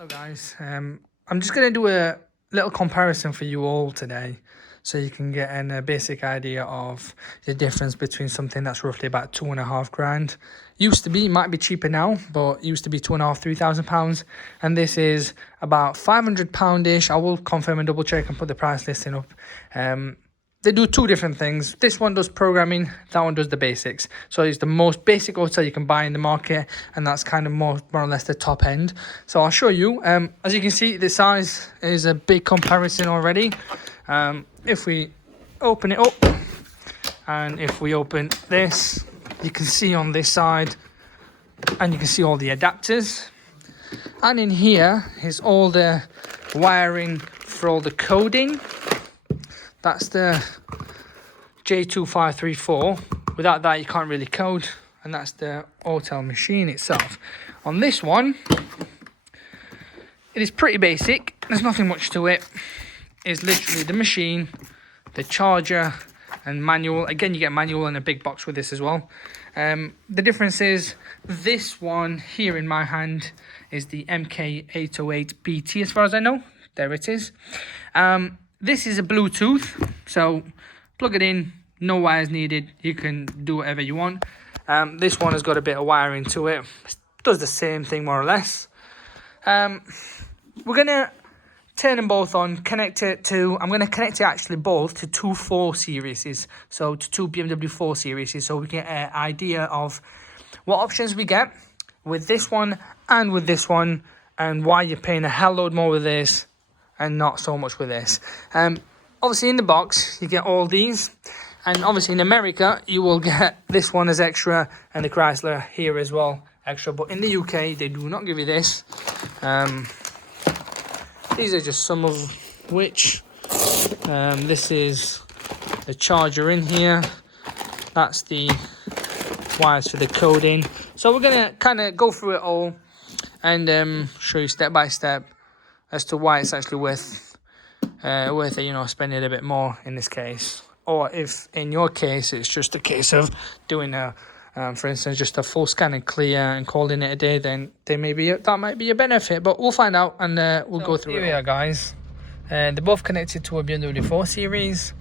Hello guys, I'm just going to do a little comparison for you all today so you can get a basic idea of the difference between something that's roughly about £2,500. Used to be, it might be cheaper now, but used to be £2,500, £3,000, and this is about £500-ish. I will confirm and double check and put the price listing up. They do two different things. This one does programming, that one does the basics. So it's the most basic Autel you can buy in the market, and that's kind of more or less the top end. So I'll show you. As you can see, the size is a big comparison already. If we open it up, and if we open this, you can see on this side, and you can see all the adapters. And in here is all the wiring for all the coding. That's the J2534. Without that, you can't really code. And that's the Autel machine itself. On this one, it is pretty basic. There's nothing much to it. It's literally the machine, the charger, and manual. Again, you get manual and a big box with this as well. The difference is this one here in my hand is the MK808BT as far as I know. There it is. This is a Bluetooth, so plug it in, no wires needed, you can do whatever you want. This one has got a bit of wiring to it, does the same thing more or less. We're going to turn them both on, connect it to, I'm going to connect it actually both to two 4 series, so to two BMW 4 series, so we get an idea of what options we get with this one and with this one, and why you're paying a hell load more with this and not so much with this. Obviously in the box you get all these, and obviously in America you will get this one as extra and the Chrysler here as well extra, but in the UK they do not give you this. These are just some of which. This is the charger in here, that's the wires for the coding. So we're gonna kind of go through it all and show you step by step as to why it's actually worth it, you know, spending a bit more in this case. Or if in your case it's just a case of doing for instance, just a full scan and clear and calling it a day, then that might be a benefit. But we'll find out, and we'll go through it. Here we are, guys. They're both connected to a BMW 4 Series.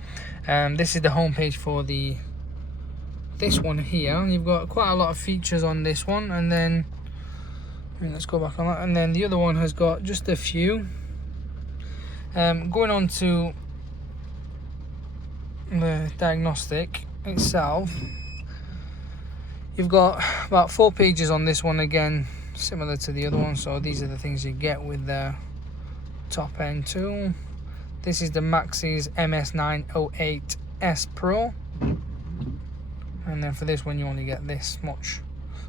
This is the homepage for this one here. You've got quite a lot of features on this one, and then let's go back on that, and then the other one has got just a few. Going on to the diagnostic itself, you've got about 4 pages on this one, again similar to the other one. So these are the things you get with the top end too. This is the Maxisys MS908s Pro, and then for this one you only get this much.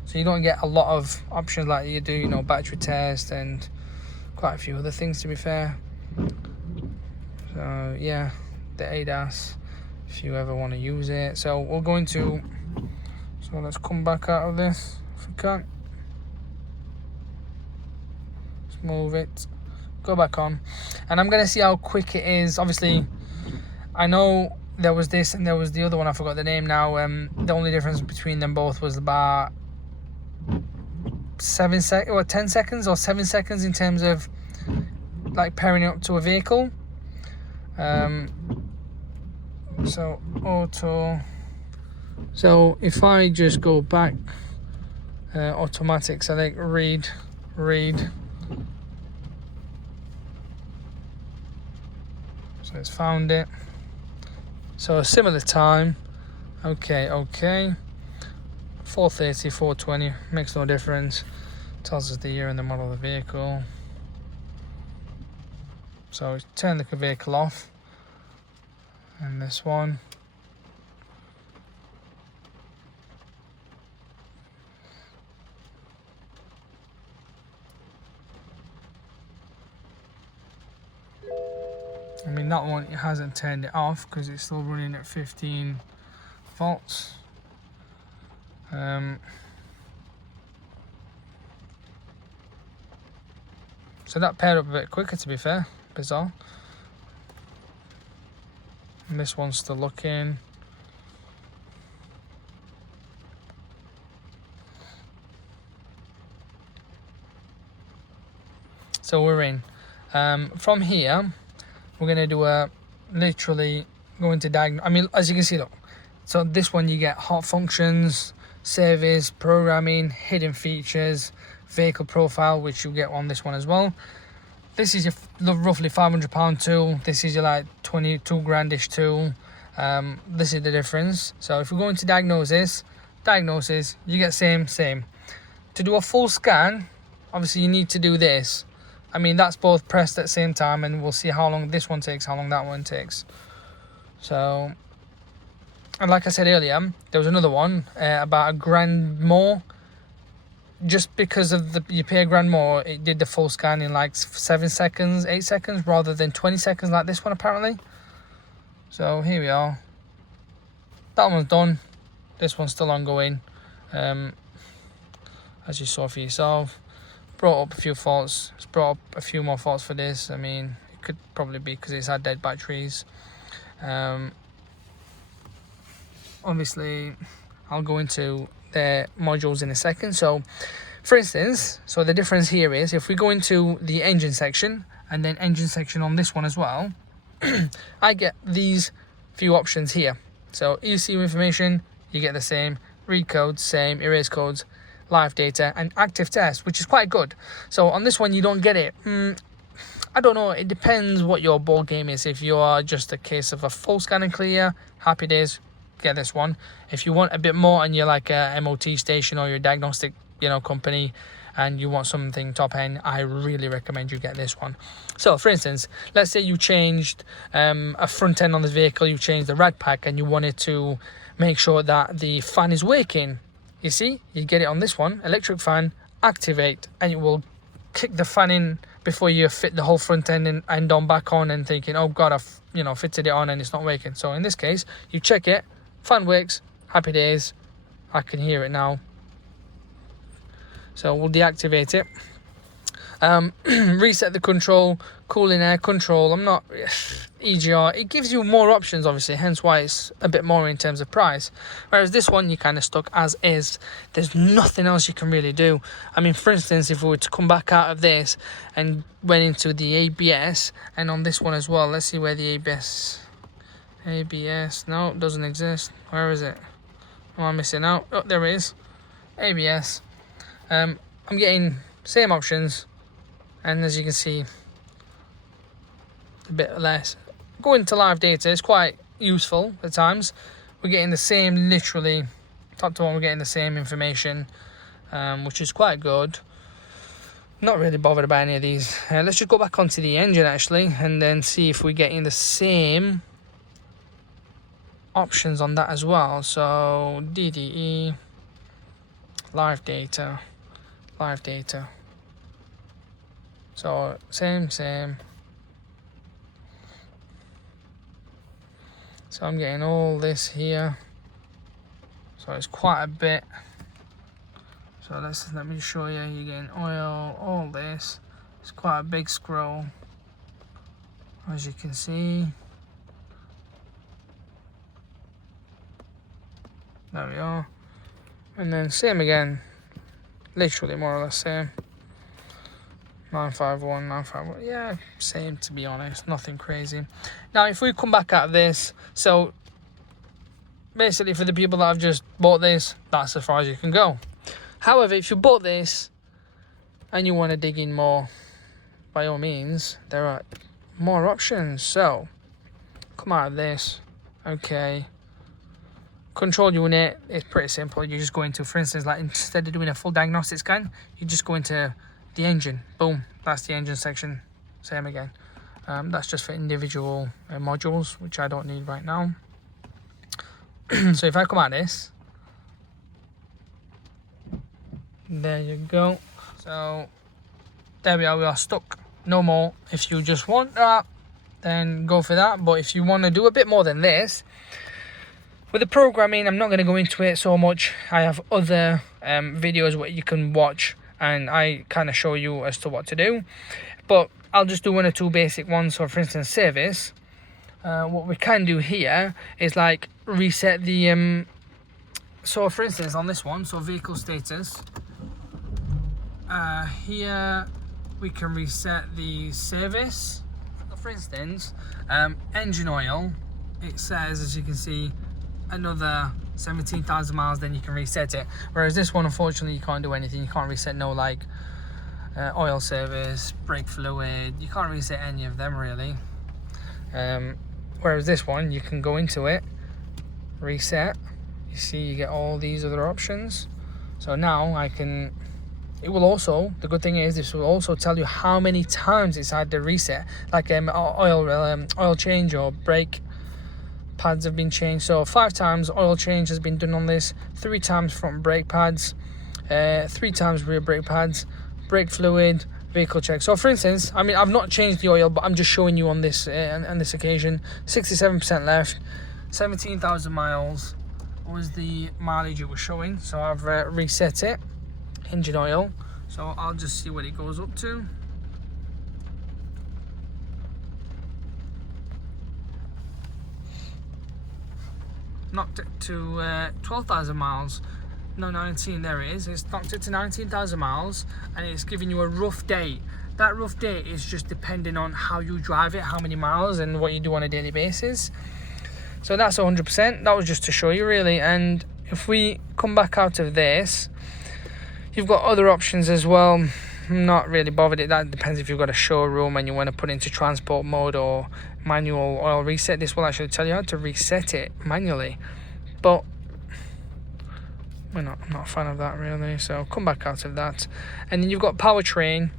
So you don't get a lot of options like you do, you know, battery test and quite a few other things, to be fair. So yeah, the ADAS, if you ever want to use it. So we're going to, so let's come back out of this if we can. Let's move it, go back on, and I'm going to see how quick it is. Obviously, I know there was this and there was the other one, I forgot the name now. The only difference between them both was about 10 seconds or 7 seconds in terms of like pairing it up to a vehicle. So auto, so if I just go back, automatic select, read, so it's found it. So a similar time, okay, 4:30, 4:20, makes no difference. Tells us the year and the model of the vehicle. So turn the vehicle off, and this one. I mean, that one, it hasn't turned it off because it's still running at 15 volts. So that paired up a bit quicker, to be fair. Bizarre. And this one's still looking. So we're in. From here, we're gonna do literally go into diagnose. I mean, as you can see, look. So this one you get hot functions, service, programming, hidden features, vehicle profile, which you get on this one as well. This is your roughly £500 tool. This is your like 22 grandish tool. This is the difference. So if we go into diagnosis, you get same. To do a full scan, obviously you need to do this. I mean, that's both pressed at the same time, and we'll see how long this one takes, how long that one takes. So, and like I said earlier, there was another one about £1,000 more. Just because of you pay £1,000 more, it did the full scan in like 7 seconds, 8 seconds, rather than 20 seconds like this one apparently. So here we are. That one's done. This one's still ongoing. As you saw for yourself. Brought up a few faults. It's brought up a few more faults for this. I mean, it could probably be because it's had dead batteries. Obviously, I'll go into the modules in a second. So, for instance, so the difference here is if we go into the engine section and then engine section on this one as well, I get these few options here. So ECU information, you get the same. Read codes, same. Erase codes, live data, and active test, which is quite good. So on this one, you don't get it. I don't know. It depends what your ball game is. If you are just a case of a full scan and clear, happy days, get this one. If you want a bit more and you're like a MOT station or your diagnostic, company, and you want something top end, I really recommend you get this one. So for instance, let's say you changed a front end on the vehicle, you changed the rad pack, and you wanted to make sure that the fan is working. You see, you get it on this one, electric fan, activate, and it will kick the fan in before you fit the whole front end and on back on and thinking, oh god, I've fitted it on and it's not working. So in this case, you check it, fan works, happy days, I can hear it now. So we'll deactivate it. Reset the control, cooling air control. EGR. It gives you more options, obviously, hence why it's a bit more in terms of price. Whereas this one, you're kind of stuck as is. There's nothing else you can really do. I mean, for instance, if we were to come back out of this and went into the ABS, and on this one as well, let's see where the ABS, no, it doesn't exist. Where is it? Am I missing out? Oh, there it is. ABS. I'm getting same options, and as you can see, a bit less. Going to live data is quite useful at times. We're getting the same, literally top to one, we're getting the same information, which is quite good. Not really bothered about any of these. Let's just go back onto the engine actually, and then see if we're getting the same options on that as well. So DDE, live data. So same. So I'm getting all this here. So it's quite a bit. So let me show you. You're getting oil, all this. It's quite a big scroll, as you can see. There we are. And then same again. Literally more or less same. 951. Yeah, same to be honest. Nothing crazy. Now, if we come back out of this, so basically for the people that have just bought this, that's as far as you can go. However, if you bought this and you want to dig in more, by all means, there are more options. So, come out of this. Okay. Control unit is pretty simple. You just go into, for instance, like instead of doing a full diagnostic scan, you just go into the engine. Boom, that's the engine section. Same again. That's just for individual modules, which I don't need right now. So if I come out of this, there you go. So there we are stuck. No more. If you just want that, then go for that. But if you want to do a bit more than this, with the programming, I'm not going to go into it so much. I have other videos where you can watch, and I kind of show you as to what to do. But I'll just do one or two basic ones. So for instance, service. What we can do here is like reset the... so for instance, on this one, so vehicle status. Here, we can reset the service. For instance, engine oil, it says, as you can see, another 17,000 miles, then you can reset it. Whereas this one, unfortunately, you can't do anything. You can't reset no like oil service, brake fluid. You can't reset any of them really. Whereas this one, you can go into it, reset. You see, you get all these other options. So now I can. It will also, the good thing is, this will also tell you how many times it's had the reset, like oil change or brake pads have been changed. So 5 times oil change has been done on this, 3 times front brake pads, 3 times rear brake pads, brake fluid, vehicle check. So for instance, I mean, I've not changed the oil, but I'm just showing you on this on this occasion, 67% left, 17,000 miles was the mileage it was showing. So I've reset it. Engine oil, so I'll just see what it goes up to. Knocked it to 12,000 miles. No, 19, there it is. It's knocked it to 19,000 miles, and it's giving you a rough date. That rough date is just depending on how you drive it, how many miles, and what you do on a daily basis. So that's 100%. That was just to show you really. And if we come back out of this, you've got other options as well. I'm not really bothered. That depends if you've got a showroom and you want to put it into transport mode or manual oil reset. This will actually tell you how to reset it manually, but I'm not a fan of that really. So come back out of that, and then you've got powertrain.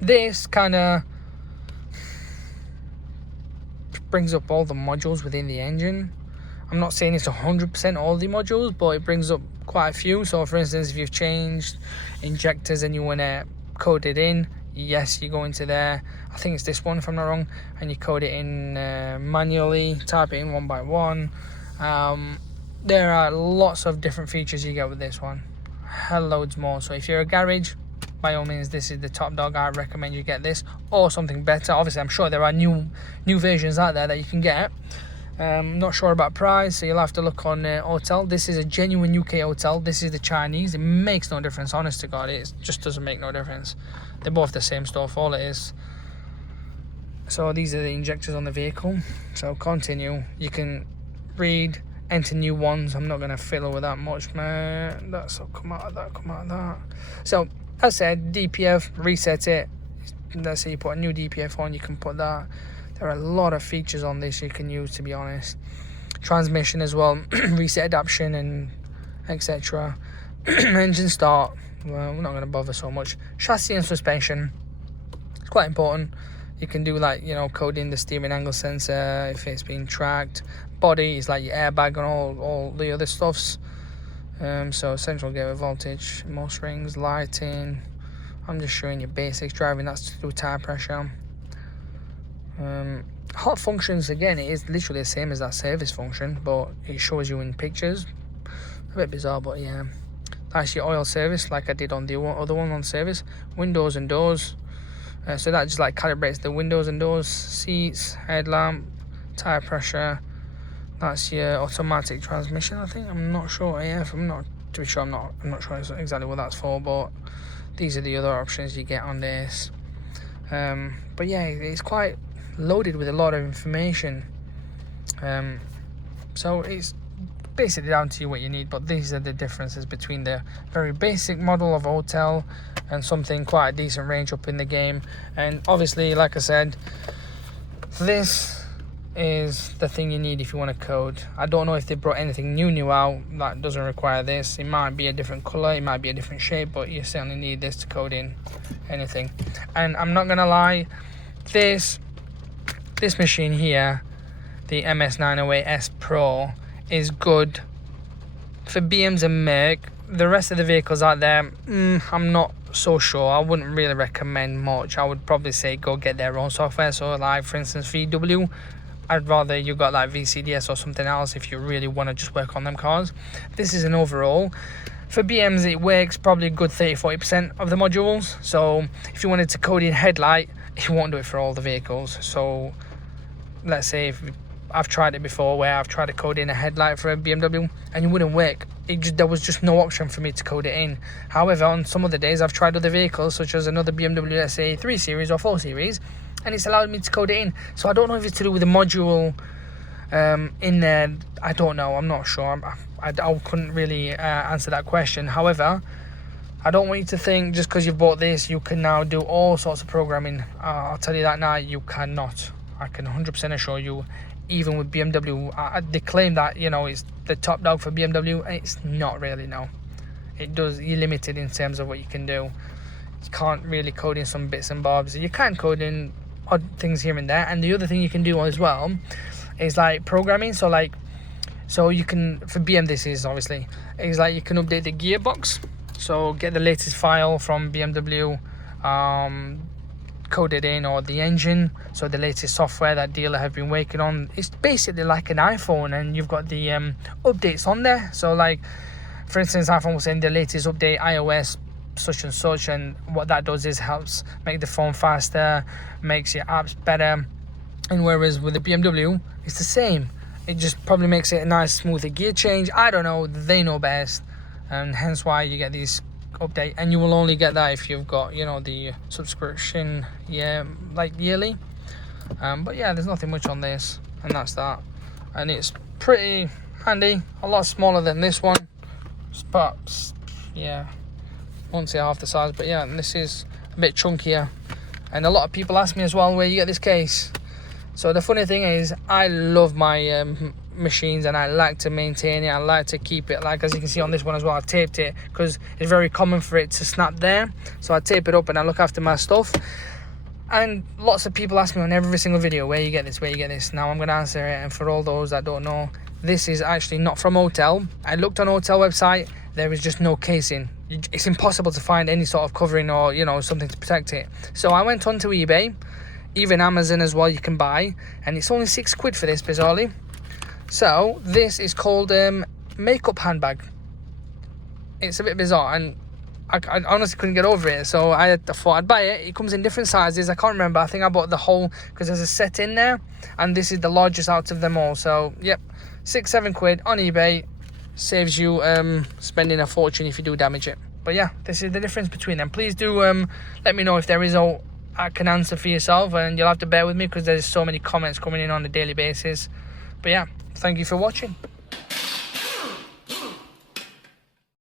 This kind of brings up all the modules within the engine. I'm not saying it's 100% all the modules, but it brings up quite a few. So for instance, if you've changed injectors and you want to code it in, yes, you go into there. I think it's this one if I'm not wrong, and you code it in manually, type it in one by one. There are lots of different features you get with this one, hell loads more. So if you're a garage, by all means, this is the top dog. I recommend you get this or something better. Obviously, I'm sure there are new versions out there that you can get. Not sure about price, so you'll have to look on Autel. This is a genuine UK Autel. This is the Chinese. It makes no difference, honest to God. It just doesn't make no difference. They're both the same stuff, all it is. So these are the injectors on the vehicle. So continue. You can read, enter new ones. I'm not going to fiddle with that much, man. That's come out of that, come out of that. So as I said, DPF, reset it. Let's say you put a new DPF on, you can put that. There are a lot of features on this you can use, to be honest. Transmission as well, reset adaptation and etc. Engine start, well, we're not going to bother so much. Chassis and suspension, it's quite important. You can do like, you know, coding the steering angle sensor if it's being tracked. Body is like your airbag and all the other stuffs. So central gateway voltage, most rings, lighting. I'm just showing you basics. Driving, that's to do tire pressure. Hot functions, again, it is literally the same as that service function, but it shows you in pictures. A bit bizarre, but yeah. That's your oil service, like I did on the other one on service. Windows and doors. So that just like calibrates the windows and doors, seats, headlamp, tire pressure. That's your automatic transmission, I think. I'm not sure. Yeah, I'm not too sure. I'm not sure exactly what that's for, but these are the other options you get on this. But yeah, it's quite loaded with a lot of information. So it's basically down to you what you need, but these are the differences between the very basic model of Autel and something quite a decent range up in the game. And obviously, like I said, this is the thing you need if you want to code. I don't know if they brought anything new out that doesn't require this. It might be a different color, it might be a different shape, but you certainly need this to code in anything. And I'm not gonna lie, this machine here, the MS908s Pro, is good for BMs and Merc. The rest of the vehicles out there, I'm not so sure. I wouldn't really recommend much. I would probably say go get their own software. So like for instance VW, I'd rather you got like VCDS or something else if you really want to just work on them cars. This is an overall. For BMs, it works probably a good 30-40% of the modules. So if you wanted to code in headlight, it won't do it for all the vehicles. So let's say if I've tried it before where I've tried to code in a headlight for a BMW and it wouldn't work there was just no option for me to code it in. However, on some other days I've tried other vehicles, such as another BMW, let's say 3 Series or 4 Series, and it's allowed me to code it in. So I don't know if it's to do with the module in there. I don't know, I'm not sure. I couldn't really answer that question. However, I don't want you to think just because you've bought this you can now do all sorts of programming. I'll tell you that now, you cannot. I can 100% assure you. Even with BMW, they claim that, you know, it's the top dog for BMW. It's not really, no. You're limited in terms of what you can do. You can't really code in some bits and bobs. You can code in odd things here and there. And the other thing you can do as well is like programming. So you can, for BM this is obviously, is like you can update the gearbox. So get the latest file from BMW, code it in, or the engine, so the latest software that dealer have been working on. It's basically like an iPhone, and you've got the updates on there. So like, for instance, iPhone was saying the latest update, iOS such and such, and what that does is helps make the phone faster, makes your apps better. And whereas with the BMW, it's the same. It just probably makes it a nice smoother gear change. I don't know, they know best, and hence why you get these update. And you will only get that if you've got, you know, the subscription, like yearly. But yeah, there's nothing much on this, and that's that. And it's pretty handy, a lot smaller than this one, but yeah, won't say half the size, but yeah, and this is a bit chunkier. And a lot of people ask me as well where you get this case. So the funny thing is, I love my machines, and I like to maintain it. I like to keep it, like as you can see on this one as well, I've taped it because it's very common for it to snap there. So I tape it up and I look after my stuff. And lots of people ask me on every single video, where you get this. Now I'm going to answer it. And for all those that don't know, this is actually not from Autel. I looked on Autel website, there is just no casing. It's impossible to find any sort of covering or, you know, something to protect it. So I went onto eBay, even Amazon as well, you can buy, and it's only £6 for this, bizarrely. So this is called makeup handbag. It's a bit bizarre, and I honestly couldn't get over it, so I thought I'd buy it. It comes in different sizes. I can't remember. I think I bought the whole, because there's a set in there, and this is the largest out of them all. So yep, £6-7 on eBay, saves you spending a fortune if you do damage it. But yeah, this is the difference between them. Please do let me know if there is I can answer for yourself, and you'll have to bear with me because there's so many comments coming in on a daily basis. But yeah, thank you for watching.